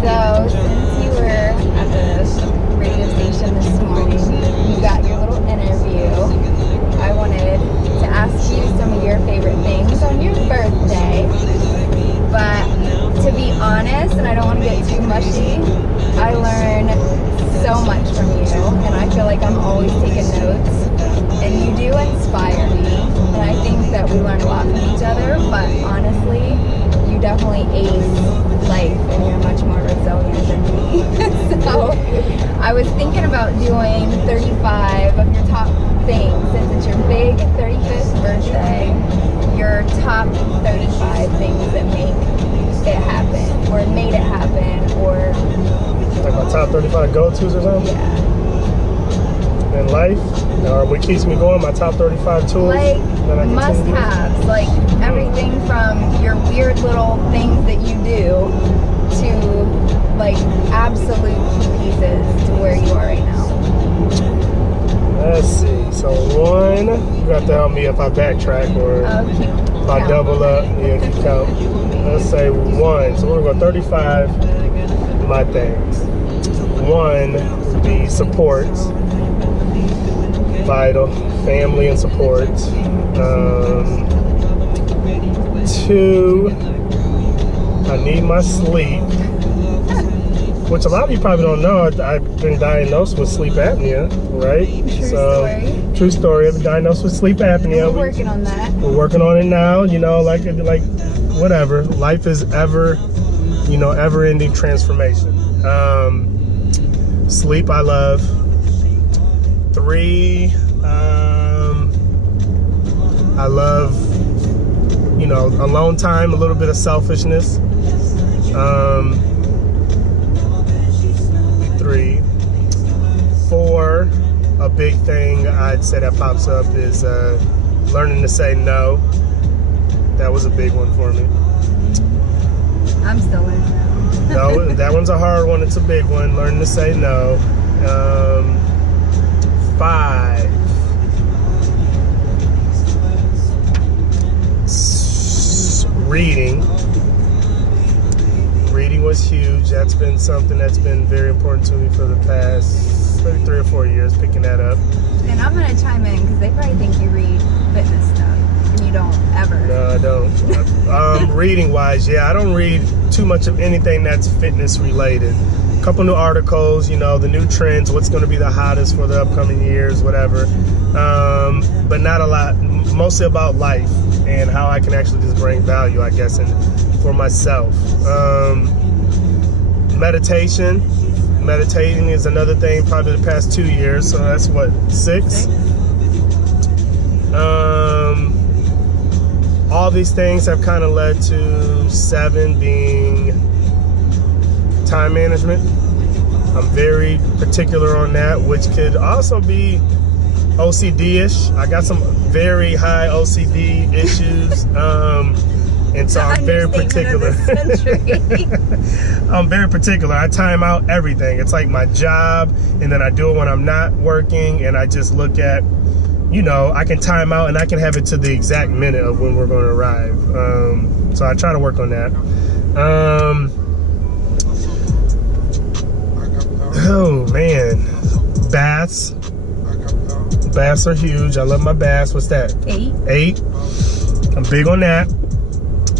So, since you were at the radio station this morning, you got your little interview. I wanted to ask you some of your favorite things on your birthday. But to be honest, and I don't want to get too mushy, I learn so much from you, and I feel like I'm always taking notes. And you do inspire me, and I think that we learn a lot from each other, but honestly, you definitely ace life, and you're much more resilient than me. So, I was thinking about doing 35 of your top things, since it's your big 35th birthday, your top 35 things that make it happen, or made it happen, or... Like my top 35 go-tos or something? Yeah. In life, or what keeps me going, my top 35 tools. Like must-haves, like everything from your weird little things that you do to like absolute key pieces to where you are right now. Let's see. So one, you have to help me if I backtrack or if I double up. Yeah, keep count. Let's say one. So we're gonna go 35. My things. One would be supports. Vital, family and support. Two, I need my sleep, which a lot of you probably don't know. I've been diagnosed with sleep apnea, right? True story. I've been diagnosed with sleep apnea. We're working on that. We're working on it now. You know, like whatever. Life is ever-ending transformation. Sleep, I love. Three, I love, alone time, a little bit of selfishness. Three. Four, a big thing I'd say that pops up is learning to say no. That was a big one for me. I'm still learning that. No, that one's a hard one. It's a big one. Learning to say no. 5. Reading. Reading was huge. That's been something that's been very important to me for the past maybe 3 or 4 years, picking that up. And I'm going to chime in because they probably think you read fitness stuff and you don't ever. No, I don't. Reading wise, yeah, I don't read too much of anything that's fitness related. Couple new articles, the new trends, what's going to be the hottest for the upcoming years, whatever. But not a lot, mostly about life and how I can actually just bring value, I guess, for myself. Meditation. Meditating is another thing, probably the past 2 years. So that's what, 6? All these things have kind of led to 7 being time management. I'm very particular on that, which could also be OCD-ish. I got some very high OCD issues, and so I'm very particular. I'm very particular. I time out everything. It's like my job, and then I do it when I'm not working, and I just look at, I can time out and I can have it to the exact minute of when we're going to arrive. So I try to work on that. Oh man, baths. Baths are huge. I love my baths. What's that? 8. I'm big on that.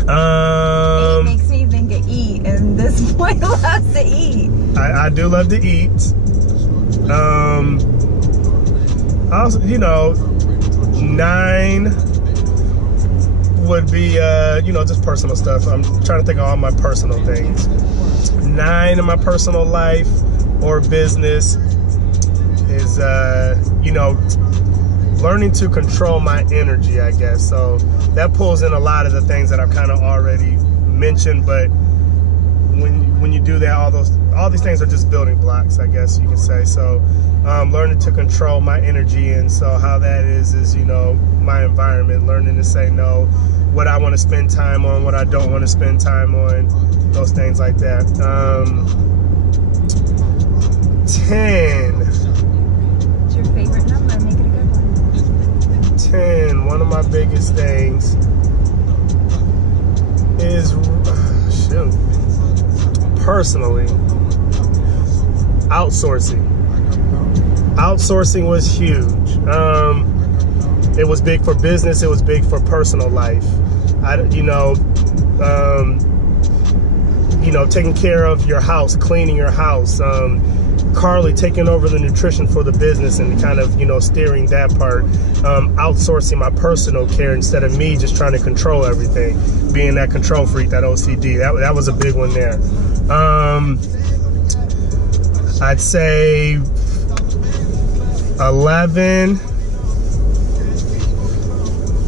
8 makes me think of eat, and this boy loves to eat. I do love to eat. Also, 9 would be just personal stuff. I'm trying to think of all my personal things. 9 in my personal life or business is learning to control my energy, I guess. So that pulls in a lot of the things that I've kind of already mentioned, but when you do that, all these things are just building blocks, I guess you could say. So learning to control my energy, and so how that is my environment, learning to say no, what I want to spend time on, what I don't want to spend time on, those things like that. 10. What's your favorite number? Make it a good one. 10. One of my biggest things is personally, outsourcing. Outsourcing was huge. It was big for business. It was big for personal life. Taking care of your house, cleaning your house. Carly taking over the nutrition for the business and kind of, steering that part. Outsourcing my personal care instead of me just trying to control everything. Being that control freak, that OCD. That was a big one there. I'd say 11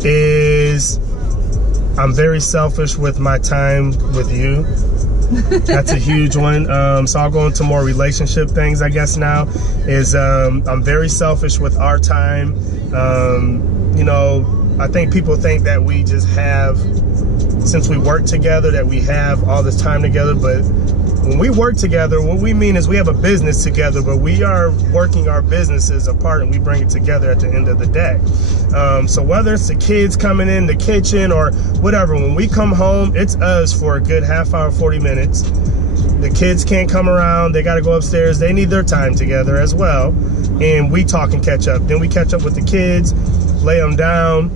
is I'm very selfish with my time with you. That's a huge one. So I'll go into more relationship things, I guess now, is I'm very selfish with our time. I think people think that we just have, since we work together, that we have all this time together, but when we work together, what we mean is we have a business together, but we are working our businesses apart and we bring it together at the end of the day. So whether it's the kids coming in the kitchen or whatever, when we come home, it's us for a good half hour, 40 minutes. The kids can't come around. They got to go upstairs. They need their time together as well. And we talk and catch up. Then we catch up with the kids, lay them down.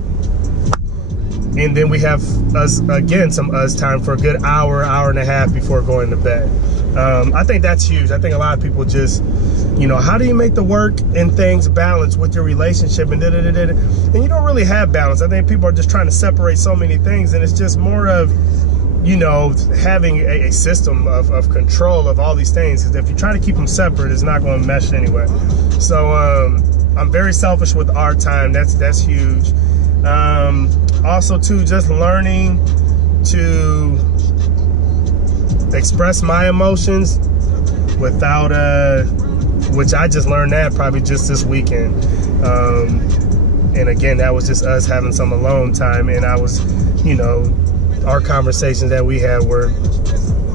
And then we have some us time for a good hour and a half before going to bed. I think that's huge. I think a lot of people just, how do you make the work and things balance with your relationship and and you don't really have balance. I think people are just trying to separate so many things, and it's just more of, having a system of control of all these things. Because if you try to keep them separate, it's not going to mesh anyway. So I'm very selfish with our time. That's huge. Also too, just learning to express my emotions without which I just learned that probably just this weekend. And again, that was just us having some alone time, and I was, our conversations that we had were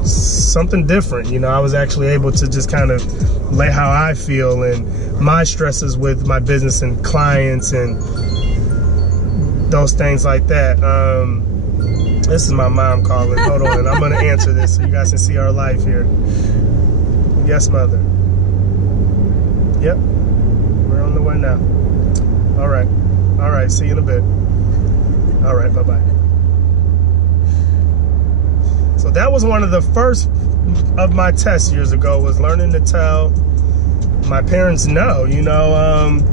something different. I was actually able to just kind of lay how I feel and my stresses with my business and clients and those things like that. This is my mom calling. Hold on, I'm gonna answer this so you guys can see our life here. Yes, mother. Yep, we're on the way now. All right, see you in a bit. All right, bye-bye. So that was one of the first of my tests years ago, was learning to tell my parents no.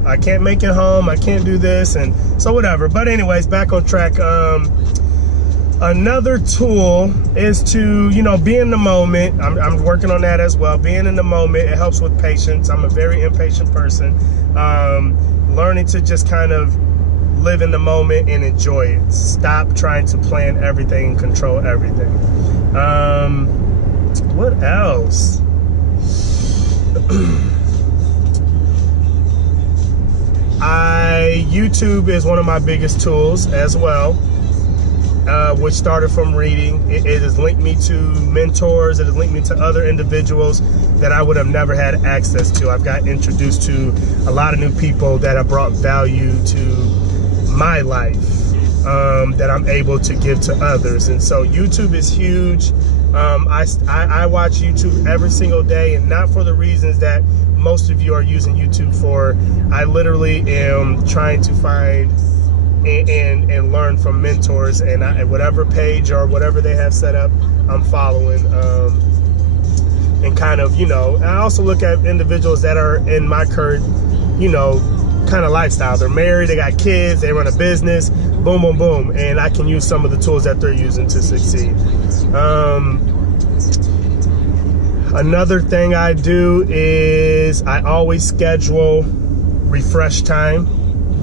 I can't make it home, I can't do this, and so whatever. But anyways, back on track. Another tool is to, be in the moment. I'm working on that as well. Being in the moment, it helps with patience. I'm a very impatient person. Learning to just kind of live in the moment and enjoy it. Stop trying to plan everything and control everything. What else? YouTube is one of my biggest tools as well. Which started from reading. It has linked me to mentors. It has linked me to other individuals that I would have never had access to. I've got introduced to a lot of new people that have brought value to my life, that I'm able to give to others. And so YouTube is huge. I watch YouTube every single day, and not for the reasons that most of you are using YouTube for. I literally am trying to find and learn from mentors, and whatever page or whatever they have set up, I'm following, and kind of, I also look at individuals that are in my current, kind of lifestyle. They're married, they got kids, they run a business, boom, boom, boom, and I can use some of the tools that they're using to succeed. Another thing I do is I always schedule refresh time,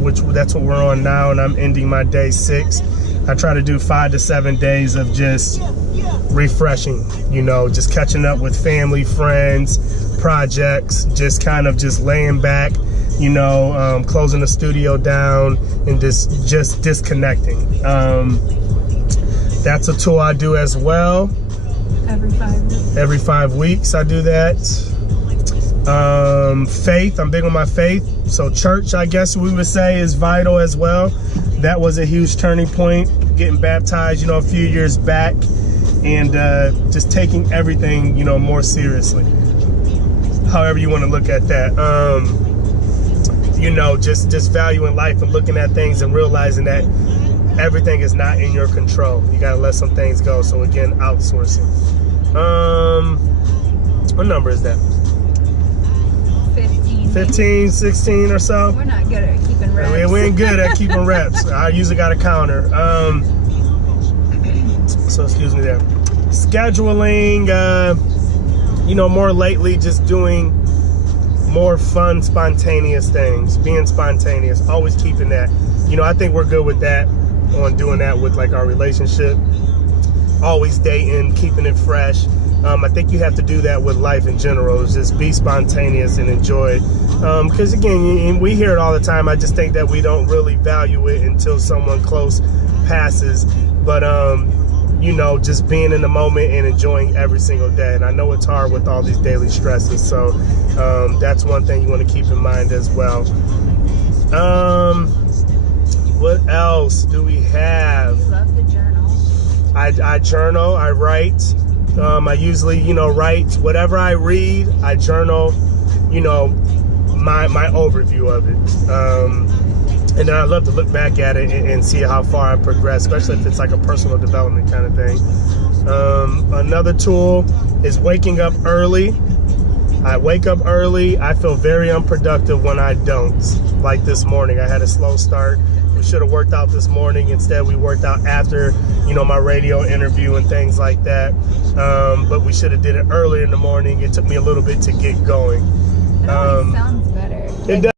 that's what we're on now, and I'm ending my day 6. I try to do 5 to 7 days of just refreshing, just catching up with family, friends, projects, just kind of just laying back, closing the studio down and just disconnecting. That's a tool I do as well. Every 5 weeks. Every 5 weeks I do that. Faith, I'm big on my faith. So church, I guess we would say, is vital as well. That was a huge turning point, getting baptized, a few years back. and just taking everything, you know, more seriously. However you want to look at that. You know, just valuing life and looking at things and realizing that everything is not in your control. You gotta let some things go. So again, outsourcing. What number is that? 15, 16 or so. We're not good at keeping reps. We ain't good at keeping reps. I usually got a counter. So excuse me there. Scheduling, you know, more lately just doing more fun, spontaneous things. Being spontaneous, always keeping that. You know, I think we're good with that, on doing that with like our relationship. Always dating, keeping it fresh. I think you have to do that with life in general, is just be spontaneous and enjoy it. Because again, we hear it all the time. I just think that we don't really value it until someone close passes. But, you know, just being in the moment and enjoying every single day. And I know it's hard with all these daily stresses. So that's one thing you want to keep in mind as well. What else do we have? You love to journal. I journal, I write. I usually, you know, write whatever I read. I journal, you know, my overview of it. And then I love to look back at it and see how far I progressed, especially if it's like a personal development kind of thing. Another tool is waking up early. I wake up early. I feel very unproductive when I don't. Like this morning, I had a slow start. We should have worked out this morning. Instead, we worked out after, you know, my radio interview and things like that. But we should have did it earlier in the morning. It took me a little bit to get going. It always sounds better. It does.